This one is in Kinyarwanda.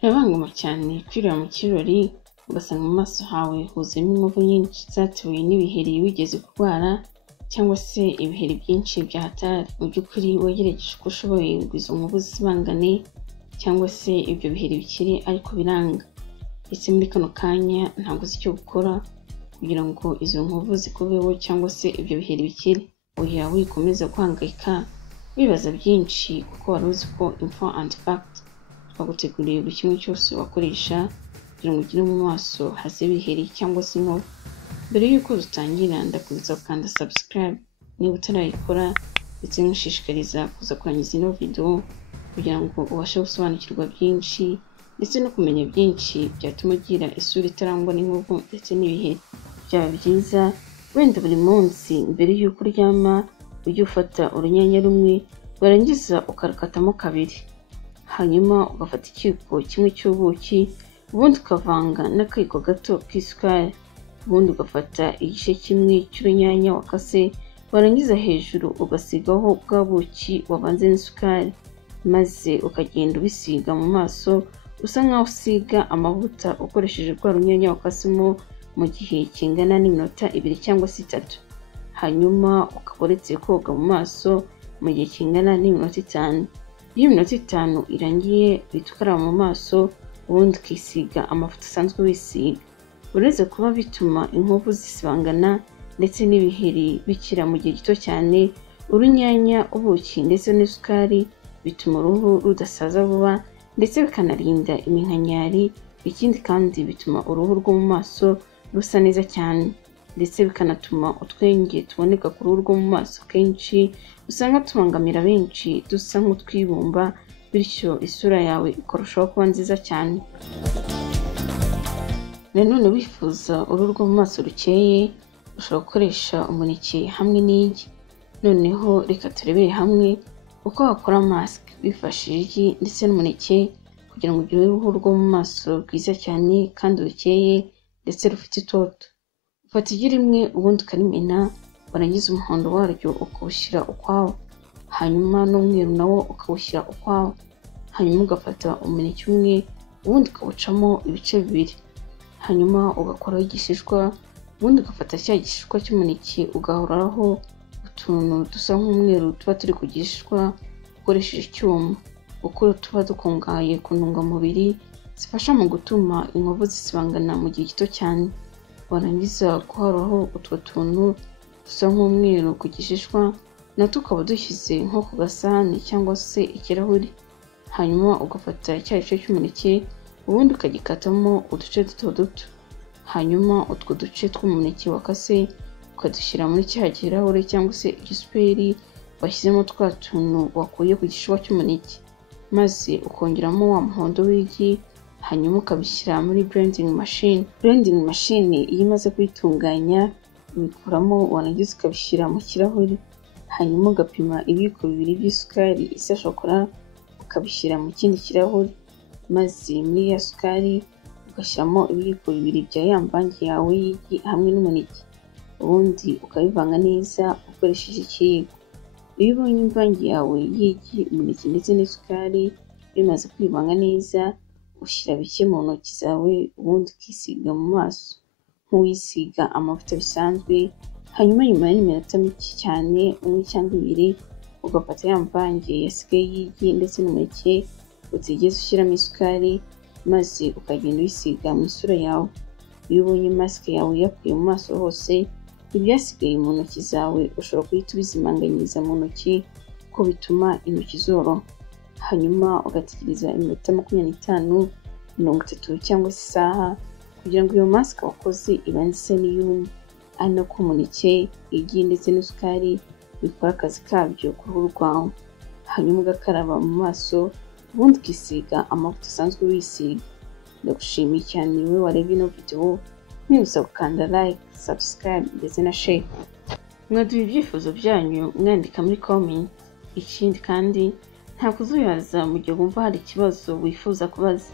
Birabangama cyane kwireba mu kirori ugasanga mu maso hawe huzuyemo inkovu nyinshi zatewe n'ibiheri wigeze kurwara cyangwa se ibiheri byinshi bya hatari. Mu by'ukuri wagerageje uko ushoboye ngo izo nkovu zisibangane cyangwa se ibyo biheri bikiri ariko biranga. Ese muri kano kanya ntabwo uzi icyo gukora kugira ngo izo nkovu zikubeho cyangwa se ibyo biheri bikiri. Oya, wikomeza guhangayika wibaza byinshi kuko wari uzi ko info and fact twaguteguriye buri kimwe cyose wakoresha kugira ngo ugire mu maso hase ibiheri cyangwa se inkovu. Mbere y'uko dutangira ndakubuza gukanda subscribe niba utarayikora, ndetse nkushishikariza kuza kurangiza ino video kugira ngo ubashe gusobanukirwa byinshi ndetse no kumenya byinshi byatuma ugira isura itarangwa n'inkovu ndetse n'ibiheri. Byaba byiza wenda buri munsi mbere y'uko uryama ujye ufata urunyanya rumwe warangiza ukarukatamo kabiri, hanyuma ugafata ikiyiko kimwe cy'ubuki ubundi ukavanga n'akayiko gato k'isukari, ubundi ugafata igice kimwe cy'urunyanya wakase warangiza hejuru ugasigaho bwa buki wavanze n'isukari, maze ukagenda ubisiga mu maso usa nkaho usiga amavuta ukoresheje rwa runyanya wakasemo mu gihe kingana n'iminota 2 cyangwa se 3. Hanyuma ukaba uretse koga mu maso mu gihe kingana n'iminota 5. Iyo iminota 5 irangiye uhita ukaraba mu maso ubundi ukisiga amavuta usanzwe wisiga. Uretse kuba bituma inkovu zisibangana ndetse n'ibiheri bikira mu gihe gito cyane, urunyanya, ubuki ndetse n'isukari bituma uruhu rudasaza vuba ndetse bikanarinda iminkanyari. Ikindi kandi bituma uruhu rwo mu maso rusa neza cyane ndetse bikanatuma utwenge tuboneka ku ruhu rwo mu maso kenshi usanga tubangamira benshi dusa nk'utwibumba, bityo isura yawe ikarushaho kuba nziza cyane. Nanone wifuza uruhu rwo mu maso rukeye ushobora gukoresha umuneke hamwe n'igi. Noneho reka turebere hamwe uko wakora mask wifashishije igi ndetse n'umuneke kugira ngo ugire uruhu rwo mu maso rwiza cyane kandi rukeye ndetse rufite itoto. Ufata igi rimwe ubundi ukarimena warangiza umuhondo waryo ukawushyira ukwawo, hanyuma n'umweru nawo ukawushyira ukwawo, hanyuma ugafata umuneke umwe ubundi ukawucamo ibice bibiri, hanyuma ugakoraho igishishwa, ubundi ugafata cya gishishwa cy'umuneke ugahoraho utuntu dusa nk'umweru tuba turi ku gishishwa ukoresheje icyuma, kuko tuba dukungahaye ku ntungamubiri zifasha mu gutuma inkovu zisibangana mu gihe gito cyane. Warangiza guhoraho utwo tuntu dusa nk'umweru ku gishishwa natwo ukaba dushyize nko ku gasahani cyangwa se ikirahuri, hanyuma ugafata cya gice cy'umuneke ubundi ukagikatamo uduce duto duto, hanyuma utwo duce tw'umuneke wakase ukadushyira muri cya kirahure cyangwa se igisuperi washyizemo twa tuntu wakuye ku gishishwa cy'umuneke, maze ukongeramo wa muhondo w'igi, hanyuma ukabishyira muri blending machine. Blending machine iyo imaze kuyitunganya ubikuramo warangiza ukabishyira mu kirahuri, hanyuma ugapima ibiyiko 2 by'isukari isa shokora ukabishyira mu kindi kirahuri, maze muri ya sukari ugashyiramo ibiyiko 2 bya ya mvange yawe y'igi hamwe n'umuneke, ubundi ukabivanga neza ukoresheje ikiyiko. Iyo ubonye imvange yawe y'igi, umuneke ndetse n'isukari bimaze kwivanga neza, ushyira bike mu ntoki zawe ubundi ukisiga mu maso nk'uwisiga amavuta bisanzwe, hanyuma nyuma y'iminota mike cyane 1 cyangwa 2 ugafata ya mvange yasigaye y'igi ndetse n'umuneke utigeze ushyiramo isukari, maze ukagenda uyisiga mu isura yawe. Iyo ubonye mask yawe yakuye mu maso hose, ibyasigaye mu ntoki zawe ushobora guhita ubizimanganyiriza mu ntoki kuko bituma intoki zoroha, hanyuma ugategereza iminota 25, 30 cyangwa se isaha kugira ngo iyo mask wakoze ibanze ise n'iyuma. Ari nako umuneke, igi ndetse n'isukari bikora akazi kabyo ku ruhu rwawe, hanyuma ugakaraba mu maso ubundi ukisiga amavuta usanzwe wisiga. Ndagushimiye cyane wowe warebye ino video, ntiwibutse gukanda like, subscribe ndetse na share. Mwaduha ibyifuzo byanyu mwandika muri comment. Ikindi kandi nta kuzuyaza mu gihe wumva hari ikibazo wifuza kubaza.